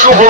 শুভ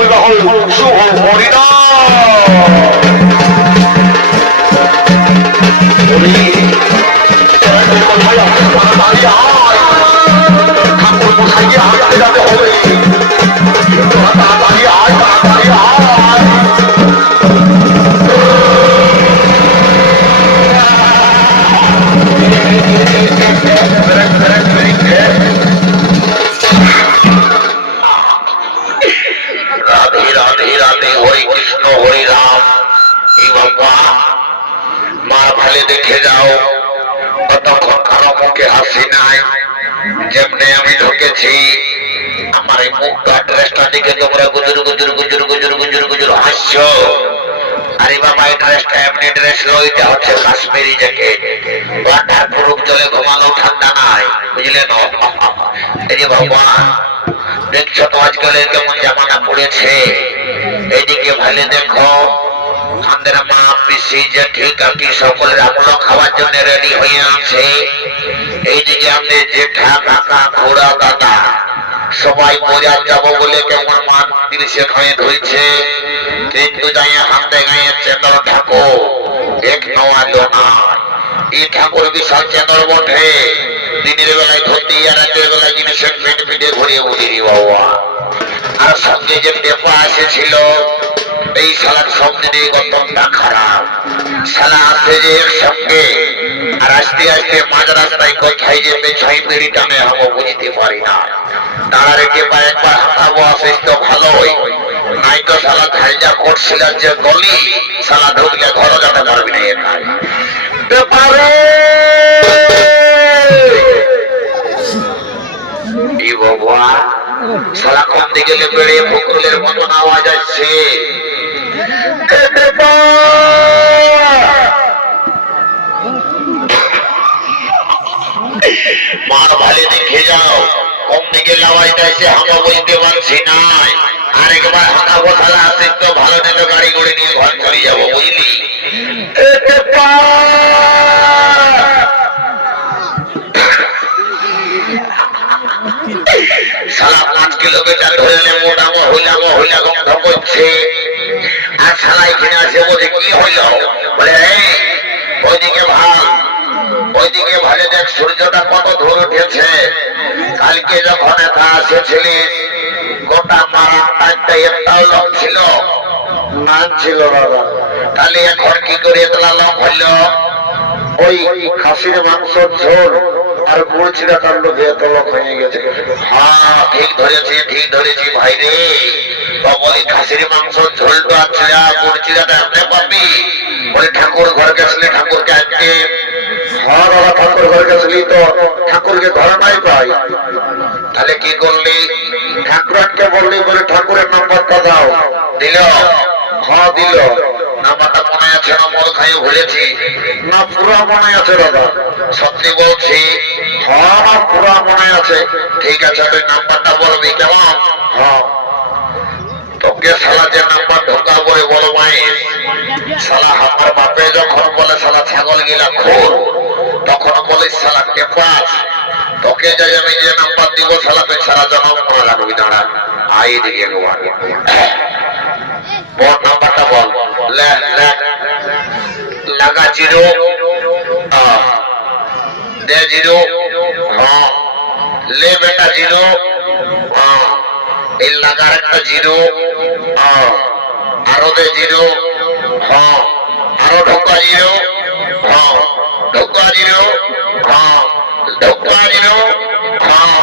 হাসছো আরে বাবা এই এমনি ড্রেস লইতে হচ্ছে কাশ্মীরি জ্যাকেট ওয়াটার ঠান্ডা নাই, বুঝলে না এই দেখছ তো আজকাল কেমন জামানা পড়েছে? এইদিকে ভালো দেখো আমাদের মা পিসি যে ঠিক সকলের আমলো খাওয়ার জন্য রেডি হয়ে আছে। এইদিকে আমাদের জেঠা, কাকা ঘোড়া দাদা সবাই বোঝার যাব বলে কেমন মান তিরিশে হয়ে ধরছে। কিন্তু যাই হাতে গায়ে চেতর ঠাকুর এক নয়া জনা এই ঠাকুর বিশাল চেতর বটে। দিনের বেলায় ধরতে আর রাতের বেলায় জিনিসের পেট পিঠে ঘুরিয়ে উঠিনি বাবা। আর সঙ্গে যে পেপা এসেছিল, এই শালার সঙ্গে নিয়ে গতমটা খারাপ। শালা আসে যে এর সঙ্গে। আর আস্তে আস্তে মাঝ রাস্তায় কোথায় যে পেছাই পেড়ি টানে হব বুঝতে পারি না। তারা রেখে বা একবার হাঁটাবো তো ভালোই নাই তো শালা খাইজা করছিল যে গলি, শালা ঢুকলে ঘর যেতে পারবি না এই বাবা শালা কম দিকে বেড়ে ফকরুলের মতন আওয়াজ আসছে এ পেপা! মার ভালে দেখে যাও কম দিকে লাওয়াইতে এসে হামা বলতে পারছি নাই। আরেকবার হাঁটা বসালা আসিস তো ভালো নিলে গাড়ি করে নিয়ে ঘর চলে যাব, বুঝলি? মোটামো হইলাম হইলা গন্ধ করছে আর সালা এখানে আছে বলে কি হইল বলে এই ওইদিকে ভালো ওইদিকে ভালো দেখ, সূর্যটা কত দূর উঠেছে। কালকে যখন এটা আসেছিলিস গোটা মারা একটা একটাও লোক ছিল। না ছিল এখন কি করে এতলা লোক হইল? ওই খাসির মাংস ঝোল আর গুড়ছিড়া তার লোকে এত লোক হয়ে গেছে। হ্যাঁ ঠিক ধরেছি ঠিক ধরেছি ভাই রে। খাসির মাংস ঝোলটা গুড়ছিড়াটা এমনি পাবি? ঠাকুর ঘর গেছলে, ঠাকুরকে আজকে হ্যাঁ বাবা ঠাকুর ঘর গেছলি তো ঠাকুরকে ঘর নাই পাই তাহলে কি করলি? ঠাকুরকে বললি, বলে ঠাকুরের নাম্বারটা দাও। দিল হ্যাঁ দিল। নাম্বারটা মনে আছে না, মদ খাইয়ে ভুলেছি? না, পুরো মনে আছে দাদা। সত্যি বলছি হ্যাঁ না, পুরো মনে আছে। ঠিক আছে তুই নাম্বারটা বলবি, কেমন? হ্যাঁ তোকে শালা যে নাম্বার ঢোকা বলে বলো মায়ের শালা আমার বাপে যখন বলে শালা ছাগল গিলা খোল তখন বলিস শালা কে পাস তোকে যে আমি যে নাম্বার দিব শালা তুই সারা জন্ম মনে রাখবি দাঁড়া আই দিকে গোয়ার বল নাম্বারটা বল। লে লে, লাগা জিরো দে জিরো হ্যাঁ লে বেটা জিরো হ্যাঁ এই লাগার একটা জিরো হ্যাঁ আরও দে জিরো হ্যাঁ আরও ঢোকা জিরো হ্যাঁ ঢোকা জিরো হ্যাঁ ঢোকা জিরো হ্যাঁ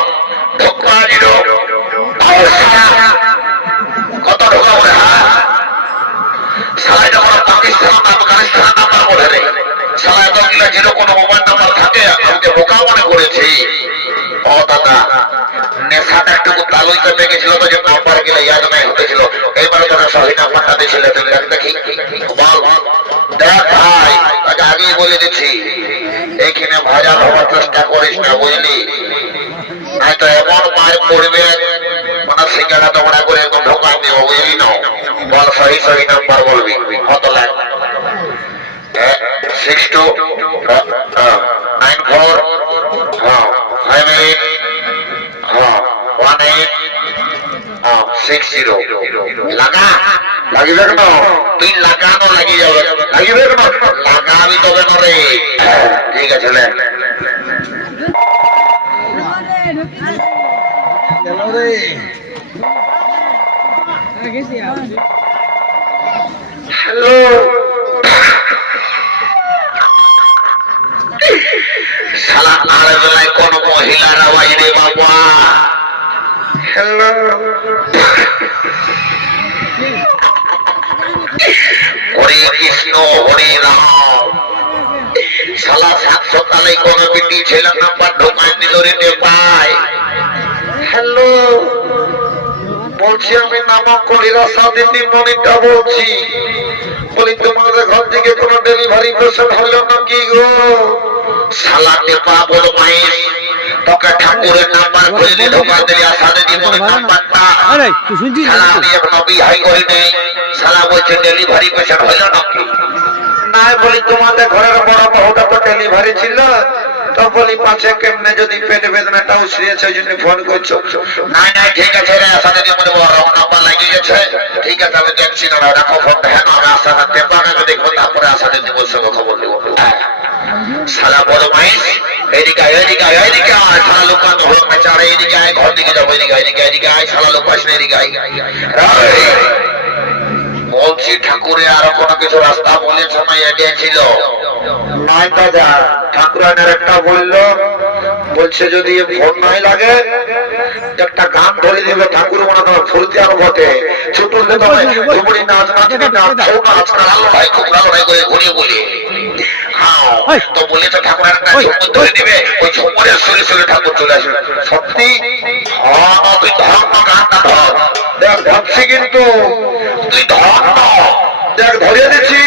ঢোকা জিরো। কত ঢোকা বলে হ্যাঁ? সালাই যখন পাকিস্তান, আফগানিস্তান নাম্বার বলে রে। সালাই তো গিলা জিরো কোনো মোবাইল নাম্বার থাকে আমাকে বোকা মনে করেছি। ও দাদা নেশাটা একটু তালুই করতে গেছিল তো যে নাম্বার গিলা ইয়াদ নাই হতেছিল এইবারে তোরা সহি নাম্বারটা দিয়েছিল তুই দেখ। দেখি ভাই আগেই বলে দিচ্ছি। এইখানে ভাইরাল হওয়ার চেষ্টা করিস না, বুঝলি? নয়তো এমন মার পড়বে মানে সিঙ্গারা তোমরা করে একদম ঢোকাই দেবো, বুঝলি না? বল, সহি সহি, নাম্বার বলবি। কত লাখ? সিক্স টু লাগিবে কেন তুই লাগানো লাগিয়ে যাবে। লাগিবে কেন লাগাবি তবে করে ঠিক আছে লে হ্যালো। শালা আর বেলায় কোন মহিলার আওয়াজ রে বাবা। হ্যালো হরে কৃষ্ণ হরে রাম। শালা সাত সকালে কোন বিটি ছেলে নাম্বার ঢোকায় দিল রে পায়? হ্যালো বলছি আমি নামক কলিরা সাদিনী মনিটা বলছি। বলি তোমাদের ঘর থেকে কোন ডেলিভারি পেশেন্ট হলো নাকি গো? শালা টেপা বড় মায়ের তোকে ঠাকুরের নাম্বার খুলে ঢোকা দিলে আসাদে জীবনের নাম্বারটা। আরে তুই শুনছিস শালা আমি এখনও বিহাই করি নেই শালা বলছে ডেলিভারি পেশেন্ট হইল নাকি নাই বলি তোমাদের ঘরের বড় বহুটা তো ডেলিভারি ছিল। তো বলি পাশে কেমনে যদি পেট ওই জন্য ফোন করছ? না নাই ঠিক আছে রে বড় এদিকে আয়, এদিকে আয়, সালা লোক আসলে এদিকে আয়। এই, বলছি ঠাকুরের আরও কোনো কিছু রাস্তা বলেছ না এগিয়ে ছিল? নয় দাদা ঠাকুরানের একটা বলল বলছে যদি ফোন নাই লাগে একটা গান ধরে দিবে ঠাকুর মনে তোমার ফুলতে আরও বটে। ছোট ঝুমুরি নাচ নাচ নাচ ছৌ নাচ কালালো ভাই খুব ভালো ভাই করে ঘুরিয়ে বলি হ্যাঁ তো বলেছে ঠাকুর একটা ঝুমুর ধরে দিবে ওই ঝুমুরের সরে সরে ঠাকুর চলে আসবে। সত্যি? হ্যাঁ দেখ ভাবছি কিন্তু তুই ধর্ম দেখ ধরিয়ে দিচ্ছি।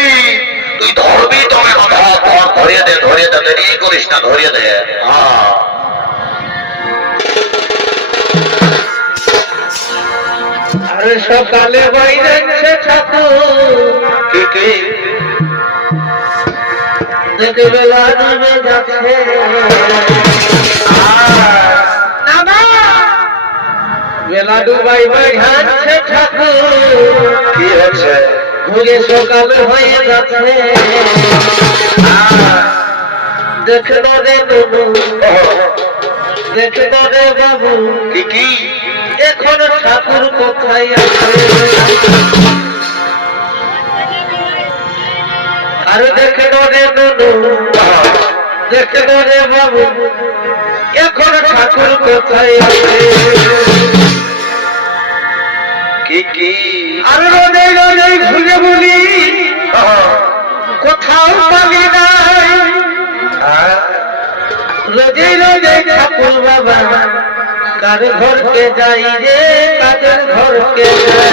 তুই ধরবি তবে ধর ধর ধরিয়ে দে ধরিয়ে দে দেরি করিস না ধরিয়ে দে। হ্যাঁ আরে সকালে বাইরে কি কি দেখে বেলা নেমে যাচ্ছে বেলা ডুবাই বাই হাঁটছে ঠাকুর। কি হচ্ছে? ঘুরে সকাল হয়ে যাচ্ছে। দেখে না রে নুনু দেখে না রে বাবু। কি কি? এখন ঠাকুর কোথায় আছে? আর দেখে না রে নুনু দেখে না রে বাবু। এখন ঠাকুর কোথায় আছে? কি কি? আর রোদে রোদে ঘুরে বলি কোথাও পাবি নাই। হ্যাঁ? রোজে রোজে ঠাকুর বাবা কার ঘরকে যাই রে কাদের ঘরকে যাই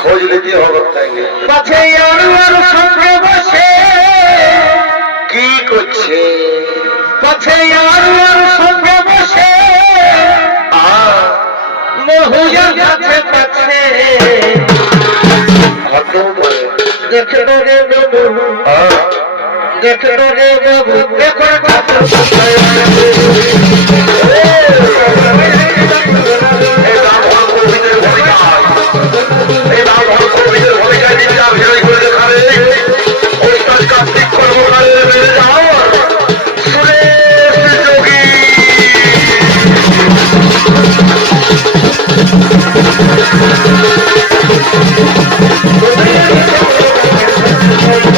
খোঁজ নিতে হবে তাইলে? পাছে আর আর সঙ্গে বসে। কি করছে? পাছে আর সঙ্গে দেখে রে বাবু দেখে রে বাবু দেখো ঠাকুর কোথায়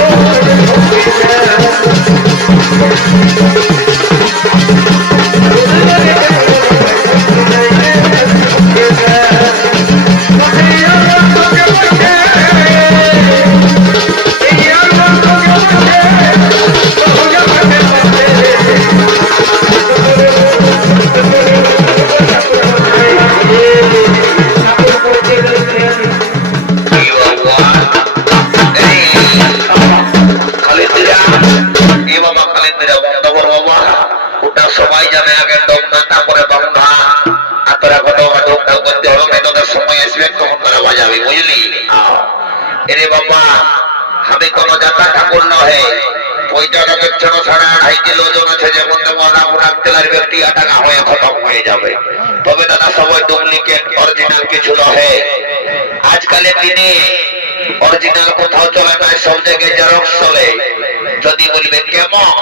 আছে। এই তেলার ব্যক্তি টাকা হয়ে খতম হয়ে যাবে। তবে দাদা সবাই ডুপ্লিকেট অরিজিনাল কিছু নহে। আজ আজকালের দিনে অরিজিনাল কোথাও চলে না সব জায়গায় জেরক্স চলে। যদি বলবে কেমন?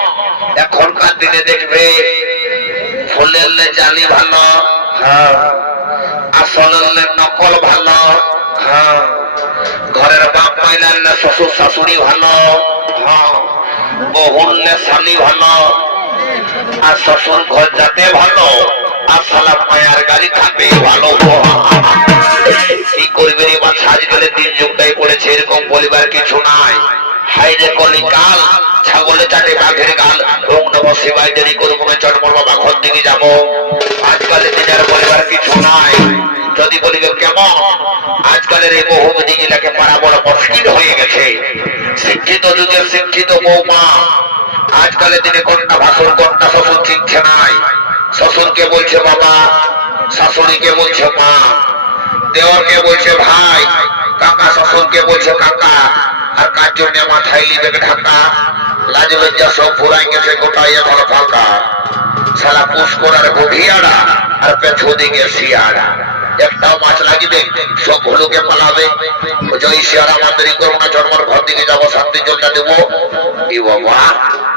এখনকার দিনে দেখবে ফুলের জালি ভালো হ্যাঁ। আসলের নকল ভালো হ্যাঁ। ঘরের বাপ মাইলার শ্বশুর শাশুড়ি ভালো হ্যাঁ। বহুললে শালি ভালো আর শ্বশুর ঘর যাতে ভালো, আর সালা মায়ার গাড়ি থাকবে ভালো কি করবে রে আজকালে দিন যুগটাই পড়েছে, এরকম বলিবার কিছু নাই। হাই রে কলি কাল ছাগলে চাটে বাঘের গাল। ওম নম শিবায় দেরি করব চটমর বাবা ঘর দিকে যাব। আজকালের দিনের বলিবার কিছু নাই। যদি বলিবে কেমন? আজকালের এই বহুমতি জেলাকে পারা বড় মুশকিল হয়ে গেছে। শিক্ষিত যুগের শিক্ষিত বৌমা আজকালের দিনে কন্যা ভাসুর, কন্যা শ্বশুর চিনছে নাই। শ্বশুরকে বলছে, বাবা, শাশুড়িকে বলছে, মা। দেওয়ারকে বলছে, ভাই, কাকা শ্বশুরকে বলছে, কাকা। আর কার জন্য মাথায় লিবে ঢাকা লাজ লজ্জা সব ফুরাই গেছে গোটাই এখন ফাঁকা। শালা পুষ করার গভিয়ারা আর পেছু দিকে শিয়ারা একটাও মাছ লাগিবে, সব ভুলুকে পালাবে। জয় শিয়ারা মান্দারি করব না জন্মর ঘর দিকে যাব, শান্তি জলটা দেবো। বাবা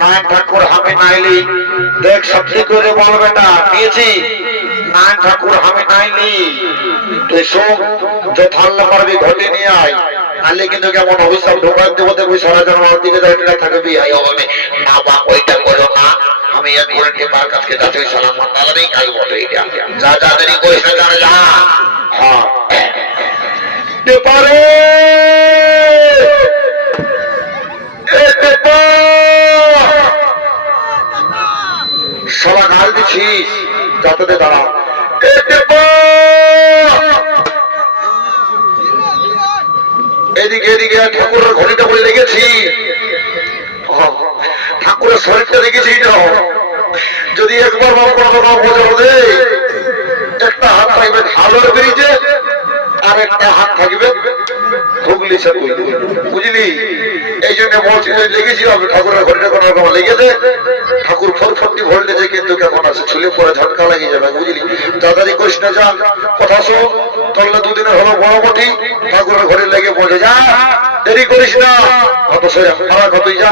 নারায়ণ ঠাকুর হামে নাইলি। দেখ সত্যি করে বল বেটা, নিয়েছি। নারায়ণ ঠাকুর হামে নাইলি। তুই শোন যথাল্লা পারবি ঘটে নিয়ে আয়। নাহলে কিন্তু কেমন অভিশাপ ঢোকার দেবো, দেখবি সারা জন্মার দিকে দাঁড়িয়ে থাকবি। আই হবে। না বা ওইটা করো না। আমি এক ঘড়িতে পার কাছকে যাচ্ছি সালাম মাতালারই কাজ বটে এটা যা যা দেরি করিস না, যা হ্যাঁ পারে সবা গাল দিছিস যাতে দাঁড়া। এদিকে এদিকে ঠাকুরের ঘড়িটা বলে ঠাকুরের শরীরটা যদি একবার একটা হাত থাকবে ঝালের ব্রিজে, আর একটা হাত থাকবে হুগলি বুঝলি? এই জন্য বলছি, যে লেগেছি ঠাকুরের ঘড়িটা কোনো রকম লেগেছে, ঠাকুর মধ্যে কিন্তু কেমন আছে ছুলে পরে ঝটকা লাগিয়ে যাবে, বুঝলি? তাড়াতাড়ি করিস না, যা। কথা শো তাহলে দুদিনে হলো বড়বটি ঠাকুরের ঘরে লেগে পড়ে যা। দেরি করিস না। কত সে মারা কতই যা।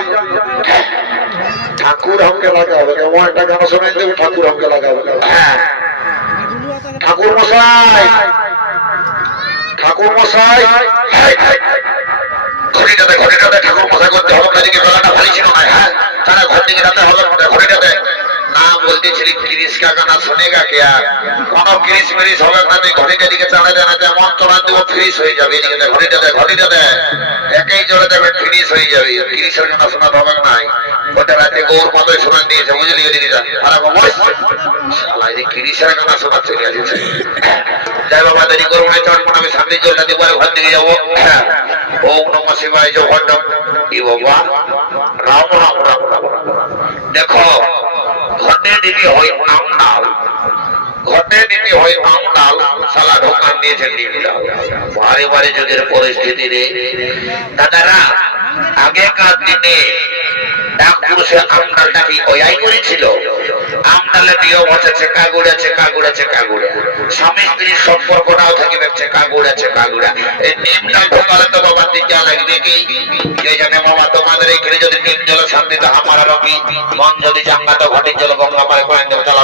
ঠাকুর আমাকে লাগাবে কেমন একটা গান শোনাই দেবো, ঠাকুর আমাকে লাগাবে হ্যাঁ। ঠাকুর মশাই। ঠাকুর মশাই। ঘটিটাতে ঘটিটাতে ঠাকুর মশাই করতে হবে আপনাদেরকে বেলাটা ভারী ছিল? না হ্যাঁ। তারা ঘর দিকে রাতে হবে, ঘটিটাতে। না বলতেছিলি ক্রিস কা গানা শুনেগা কোন হবে না ঘড়িটা দিকে ফ্রিজ হয়ে যাবে ফ্রিজ হয়ে যাবে। গানা শোনাতে হবে শোনা চলে না যাব। বাবা রাম। দেখো ঘটে দিতে হয় আমনাল ঘটে দিতে হয় আমনাল সালা ঢোকান দিয়েছে ডিমটা বারে বারে যুগের পরিস্থিতি রে। দাদারা, আগেকার দিনে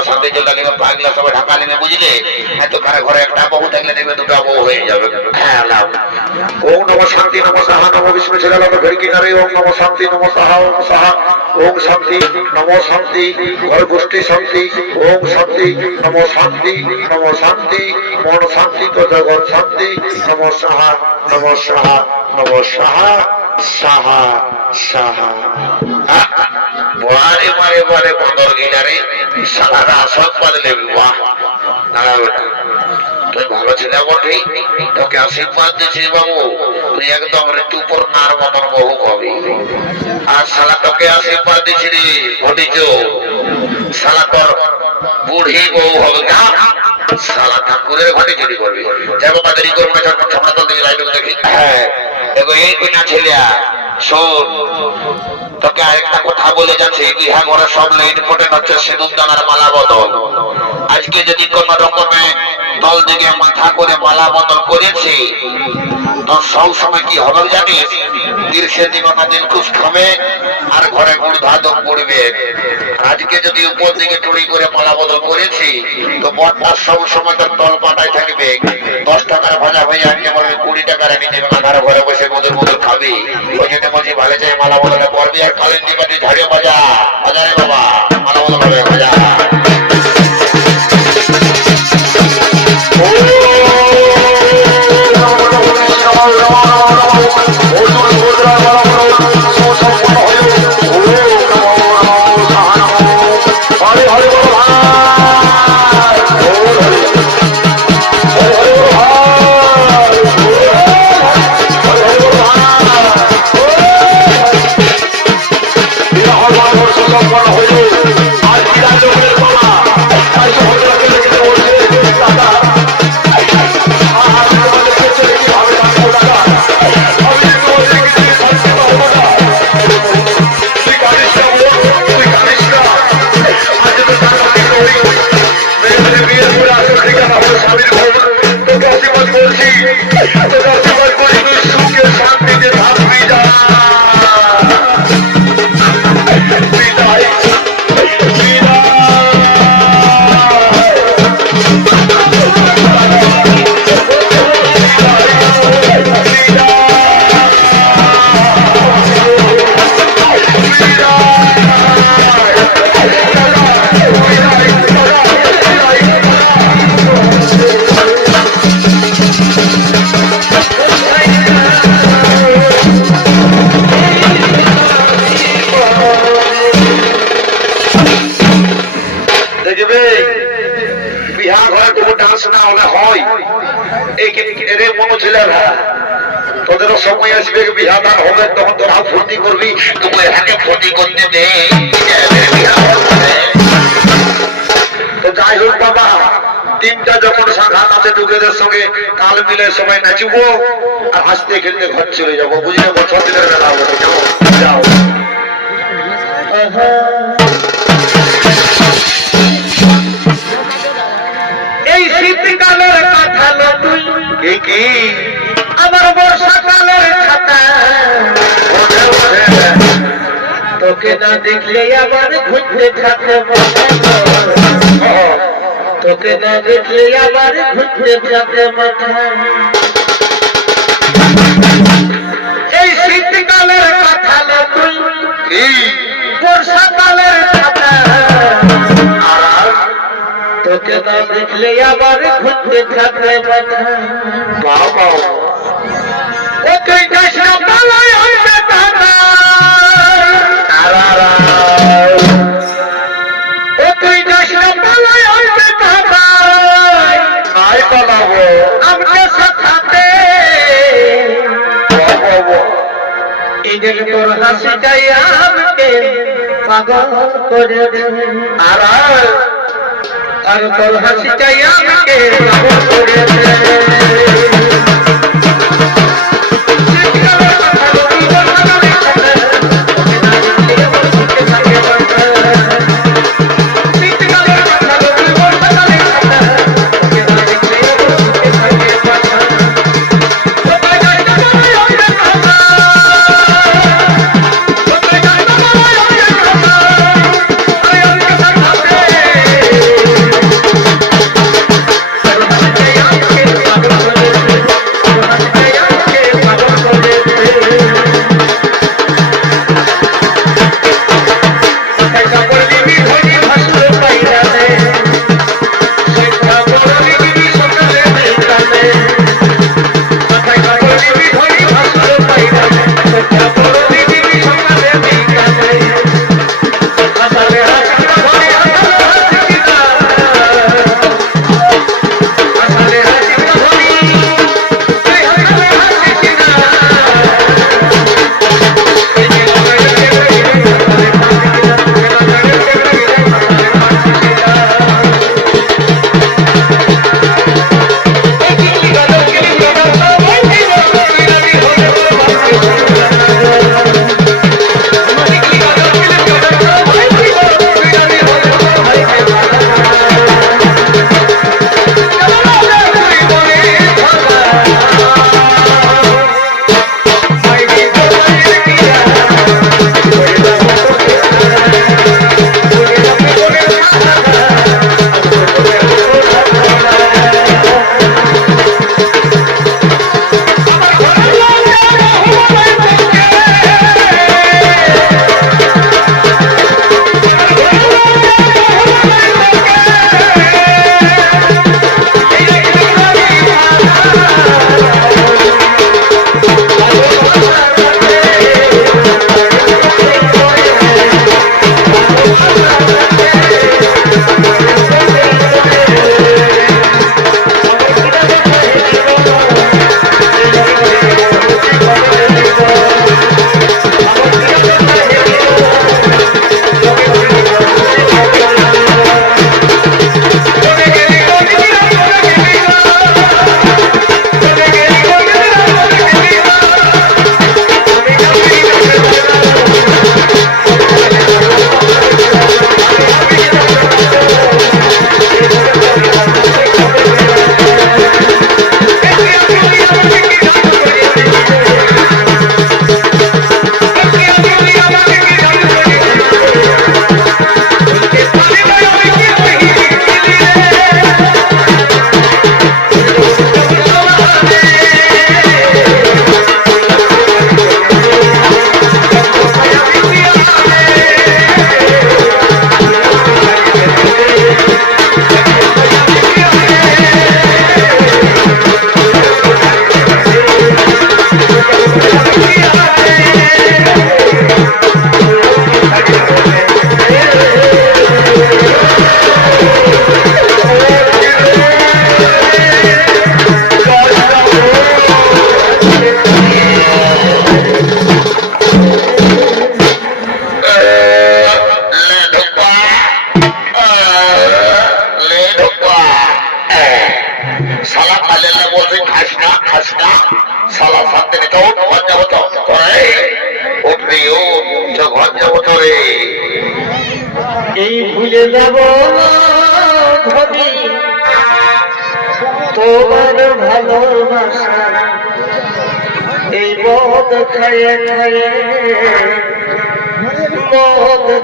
শান্তি ঢাকা নেবে, বুঝলে? এত ঘরে ঘরে একটা বউ থাকলে দেখবে দুটো বউ হয়ে যাবে। হ্যাঁ লাভ ওম নম শান্তি, নম সাহা, নম বিষ্ণু ছেলে কিনারে, ওম নম শান্তি, নম সাহা, ওম সাহা। ওম শান্তি, নম শান্তি ঘর গোষ্ঠী শান্তি, ওম শান্তি, নম শান্তি নম শান্তি, মন শান্তি তো জগৎ শান্তি, নম সাহা নম সাহা নম সাহা সাহা সাহা বারে বারে বারে বন্দর গিলারে সালারা আসক বদলে বাহ। তুই ভালো ছেলে বটে। তোকে আশীর্বাদ দিচ্ছি বাবু। তুই একদম ঋতুপর্ণার মতন বহু কবি। আর শালা তোকে আশীর্বাদ দিচ্ছি রে ঘটিচ শালা তোর বুড়ি বউ হবে। না শালা ঠাকুরের ঘটে চুরি করবি যাব পাতারি করব ছামড়া তো দেখি লাইট দেখি। হ্যাঁ। দেখো এই কইনা ছেলিয়া, শোন, তোকে আরেকটা কথা বলে যাচ্ছে। ইহা ঘরে সব লাইট ফোটে হচ্ছে সিঁদুর দানার মালা বদল। আজকে যদি কোন রকমে দল দিকে মাথা করে মালা বদল করেছে তো সব সময় কি হবে জানিস? কুশ থামে আর ঘরে পড়বে। আজকে যদি উপর দিকে টুড়ি করে মালা বদল করেছি, তো বটমাস সব সময় তার দল পাটায় থাকবে। দশ টাকার ভাজা হয়ে আনতে বলবে কুড়ি টাকার আমি দেবে ঘরে বসে মধুর মধুর খাবি। ওই জন্য বলছি ভালো চাই, মালা বদলে পড়বি আর কালের দিবাটি না হলে হয়। এই তোদেরও সময় আসবে বিহা দান হবে, তখন তোরা ফুর্তি করবি। এটাকে ফুর্তি করতে যাই হোক বাবা, তিনটা যখন টুকেদের সঙ্গে মিলে নাচবো আর হাসতে খেলতে ঘর চলে যাব। বুঝলে বছর দিনের বেলা যাও। যাও। শীতকালের কথা না তুই কি কি? আমার বর্ষাকালের খাতা। তোকে না দেখলে আবার ঘুরতে থাকে তোকে না দেখলে আবার ঘুরতে থাকে মাথা এই শীতকালের কথা না তুই কি? তোকে না দেখলে আবার ঘুরতে থাকে। বাবা ও তুই যাস না পালায় আসবে দাদা ও তুই যাস না পালায় আসবে দাদা নাই পালাবো। আমাকে সাথে। এই যে তোর হাসিটাই আমাকে পাগল করে আর আর তোর হাসিটাই আমাকে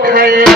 খায়ে